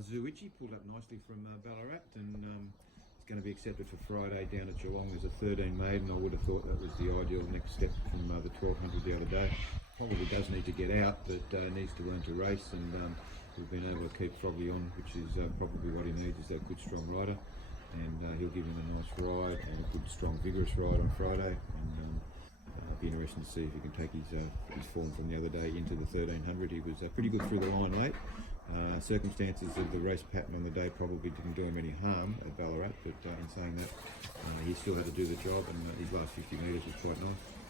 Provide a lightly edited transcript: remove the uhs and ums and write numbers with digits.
ZUIICHI pulled up nicely from Ballarat, and it's going to be accepted for Friday down at Geelong. There's a 13 maiden. I would have thought that was the ideal next step from the 1200 the other day. Probably does need to get out, but needs to learn to race, and we've been able to keep Froggy on, which is probably what he needs, is that good strong rider, and he'll give him a nice ride and a good strong vigorous ride on Friday. And it'll be interesting to see if he can take his form from the other day into the 1300. He was pretty good through the line late. Circumstances of the race pattern on the day probably didn't do him any harm at Ballarat, but in saying that, he still had to do the job, and his last 50 metres was quite nice.